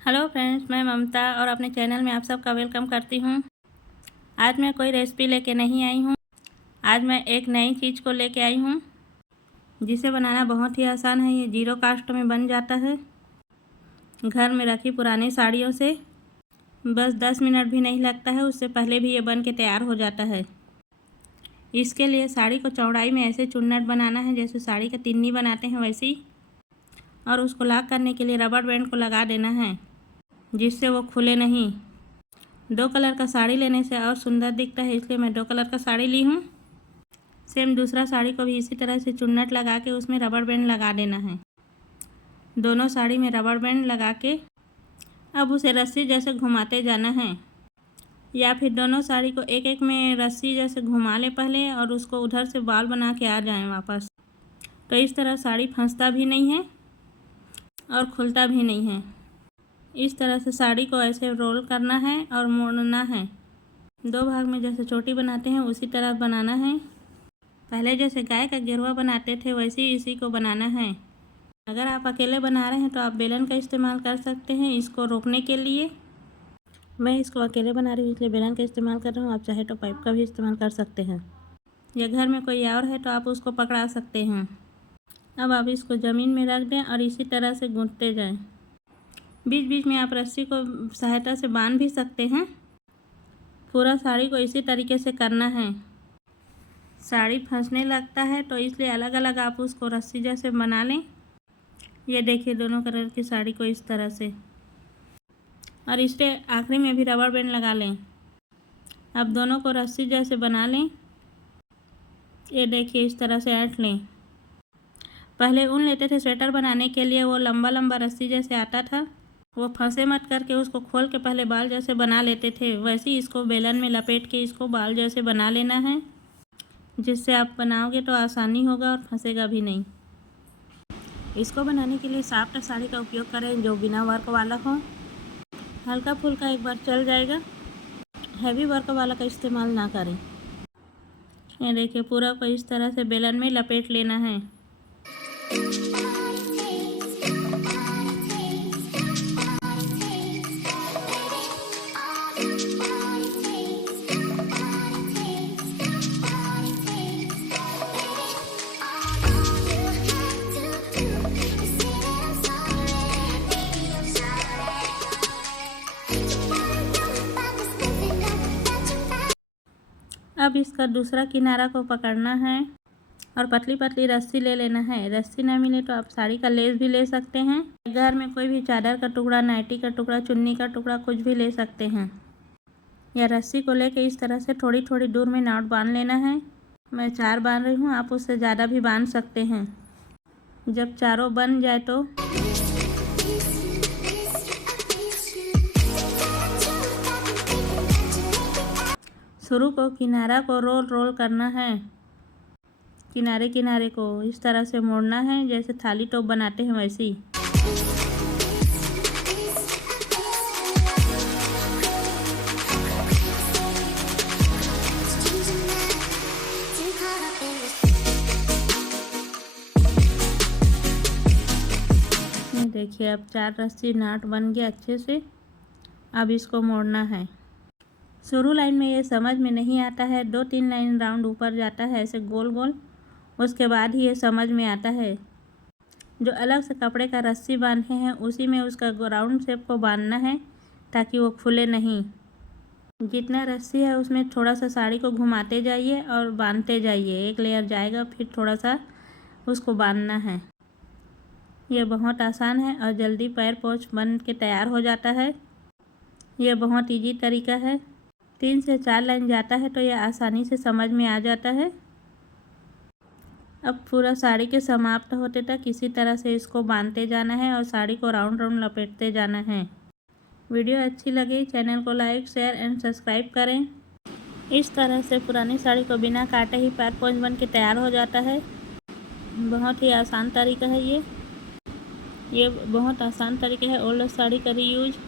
Hello friends, मैं ममता और अपने चैनल में आप सबका वेलकम करती हूँ। आज मैं कोई रेसिपी लेके नहीं आई हूँ। आज मैं एक नई चीज़ को लेके आई हूँ जिसे बनाना बहुत ही आसान है। ये जीरो कास्ट में बन जाता है। घर में रखी पुरानी साड़ियों से बस 10 मिनट भी नहीं लगता है, उससे पहले भी ये बन के तैयार हो जाता है। इसके लिए साड़ी को चौड़ाई में ऐसे चुन्नट बनाना है जैसे साड़ी का तिन्नी बनाते हैं वैसे ही, और उसको लॉक करने के लिए रबर बैंड को लगा देना है जिससे वो खुले नहीं। 2 कलर का साड़ी लेने से और सुंदर दिखता है, इसलिए मैं 2 कलर का साड़ी ली हूँ। सेम दूसरा साड़ी को भी इसी तरह से चुन्नट लगा के उसमें रबर बैंड लगा देना है। दोनों साड़ी में रबर बैंड लगा के अब उसे रस्सी जैसे घुमाते जाना है, या फिर दोनों साड़ी को एक एक में रस्सी जैसे घुमा ले पहले और उसको उधर से बाल बना के आ जाएं वापस। तो इस तरह साड़ी फंसता भी नहीं है और खुलता भी नहीं है। इस तरह से साड़ी को ऐसे रोल करना है और मोड़ना है। 2 भाग में जैसे चोटी बनाते हैं उसी तरह बनाना है। पहले जैसे गाय का गिरवा बनाते थे वैसे ही इसी को बनाना है। अगर आप अकेले बना रहे हैं तो आप बेलन का इस्तेमाल कर सकते हैं इसको रोकने के लिए। मैं इसको अकेले बना रही हूँ इसलिए बेलन का इस्तेमाल कर रहा हूँ। आप चाहे तो पाइप का भी इस्तेमाल कर सकते हैं, या घर में कोई और है तो आप उसको पकड़ा सकते हैं। अब आप इसको ज़मीन में रख दें और इसी तरह से गूंथते जाएं। बीच बीच में आप रस्सी को सहायता से बांध भी सकते हैं। पूरा साड़ी को इसी तरीके से करना है। साड़ी फंसने लगता है तो इसलिए अलग अलग आप उसको रस्सी जैसे बना लें। ये देखिए दोनों कलर की साड़ी को इस तरह से, और इसके आखिरी में भी रबर बैंड लगा लें। अब दोनों को रस्सी जैसे बना लें। ये देखिए इस तरह से ऐंठ लें। पहले ऊन लेते थे स्वेटर बनाने के लिए, वो लंबा लंबा रस्सी जैसे आता था, वो फंसे मत करके उसको खोल के पहले बाल जैसे बना लेते थे। वैसे ही इसको बेलन में लपेट के इसको बाल जैसे बना लेना है, जिससे आप बनाओगे तो आसानी होगा और फंसेगा भी नहीं। इसको बनाने के लिए सॉफ्ट साड़ी का उपयोग करें जो बिना वर्क वाला हो। हल्का फुल्का एक बार चल जाएगा, हैवी वर्क वाला का इस्तेमाल ना करें। ये देखिए पूरा को इस तरह से बेलन में लपेट लेना है। अब इसका दूसरा किनारा को पकड़ना है और पतली पतली रस्सी ले लेना है। रस्सी ना मिले तो आप साड़ी का लेस भी ले सकते हैं। घर में कोई भी चादर का टुकड़ा, नाइटी का टुकड़ा, चुन्नी का टुकड़ा कुछ भी ले सकते हैं। या रस्सी को लेके इस तरह से थोड़ी थोड़ी दूर में नॉट बांध लेना है। मैं 4 बांध रही हूँ, आप उससे ज़्यादा भी बांध सकते हैं। जब चारों बन जाए तो शुरू को किनारा को रोल करना है। किनारे किनारे को इस तरह से मोड़ना है जैसे थाली टोप बनाते हैं वैसे ही। देखिए अब 4 रस्सी नाट बन गया अच्छे से। अब इसको मोड़ना है। शुरू लाइन में ये समझ में नहीं आता है, 2-3 लाइन राउंड ऊपर जाता है ऐसे गोल गोल, उसके बाद ही ये समझ में आता है। जो अलग से कपड़े का रस्सी बांधे हैं उसी में उसका राउंड शेप को बांधना है ताकि वो खुले नहीं। जितना रस्सी है उसमें थोड़ा सा साड़ी को घुमाते जाइए और बांधते जाइए। एक लेयर जाएगा फिर थोड़ा सा उसको बांधना है। ये बहुत आसान है और जल्दी पैर पोंछ बन के तैयार हो जाता है। ये बहुत इजी तरीका है। 3 से 4 लाइन जाता है तो यह आसानी से समझ में आ जाता है। अब पूरा साड़ी के समाप्त होते तक इसी तरह से इसको बांधते जाना है और साड़ी को राउंड राउंड लपेटते जाना है। वीडियो अच्छी लगे चैनल को लाइक, शेयर एंड सब्सक्राइब करें। इस तरह से पुरानी साड़ी को बिना काटे ही पैर पोंछ बन के तैयार हो जाता है। बहुत ही आसान तरीका है ये बहुत आसान तरीका है ओल्ड साड़ी का रीयूज।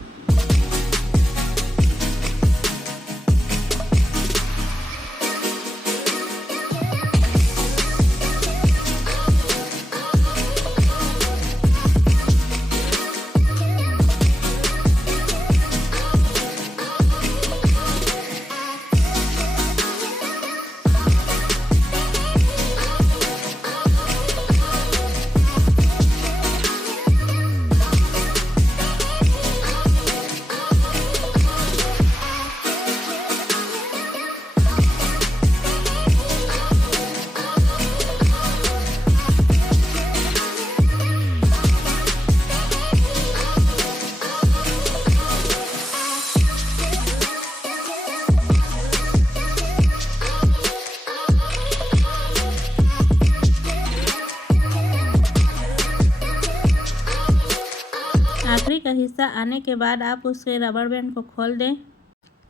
हिस्सा आने के बाद आप उसके रबर बैंड को खोल दें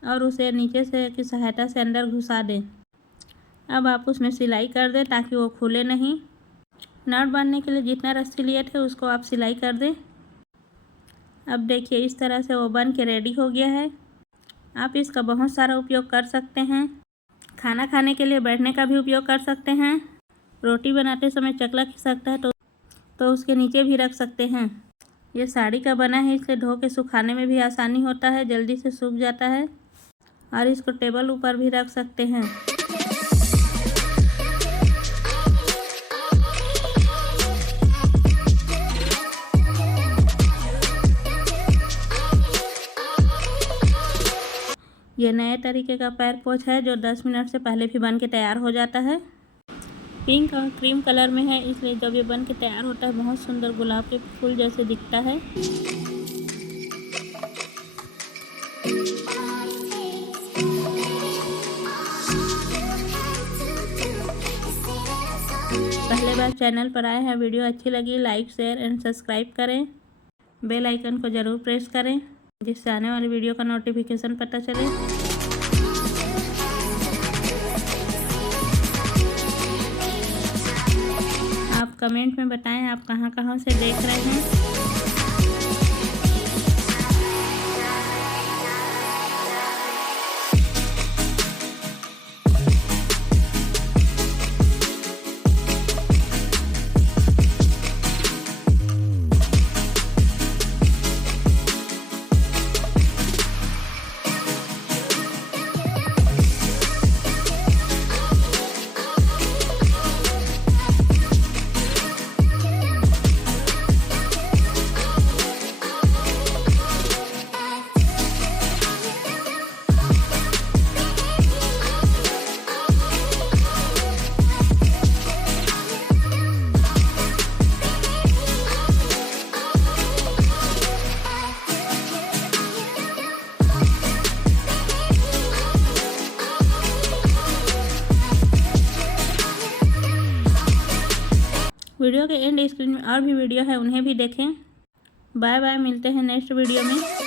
और उसे नीचे से की सहायता से अंदर घुसा दें। अब आप उसमें सिलाई कर दें ताकि वो खुले नहीं। नट बांधने के लिए जितना रस्सी लिए थे उसको आप सिलाई कर दें। अब देखिए इस तरह से वो बन के रेडी हो गया है। आप इसका बहुत सारा उपयोग कर सकते हैं। खाना खाने के लिए बैठने का भी उपयोग कर सकते हैं। रोटी बनाते समय चकला खिसकता है तो उसके नीचे भी रख सकते हैं। ये साड़ी का बना है, इसलिए धो के सुखाने में भी आसानी होता है, जल्दी से सूख जाता है। और इसको टेबल ऊपर भी रख सकते हैं। ये नए तरीके का पैर पोछ है जो 10 मिनट से पहले भी बन के तैयार हो जाता है। पिंक और क्रीम कलर में है, इसलिए जब ये बन के तैयार होता है बहुत सुंदर गुलाब के फूल जैसे दिखता है। पहले बार चैनल पर आए हैं, वीडियो अच्छी लगी लाइक शेयर एंड सब्सक्राइब करें। बेल आइकन को ज़रूर प्रेस करें जिससे आने वाली वीडियो का नोटिफिकेशन पता चले। आप कमेंट में बताएं आप कहां से देख रहे हैं। वीडियो के एंड स्क्रीन में और भी वीडियो है, उन्हें भी देखें। बाय बाय, मिलते हैं नेक्स्ट वीडियो में।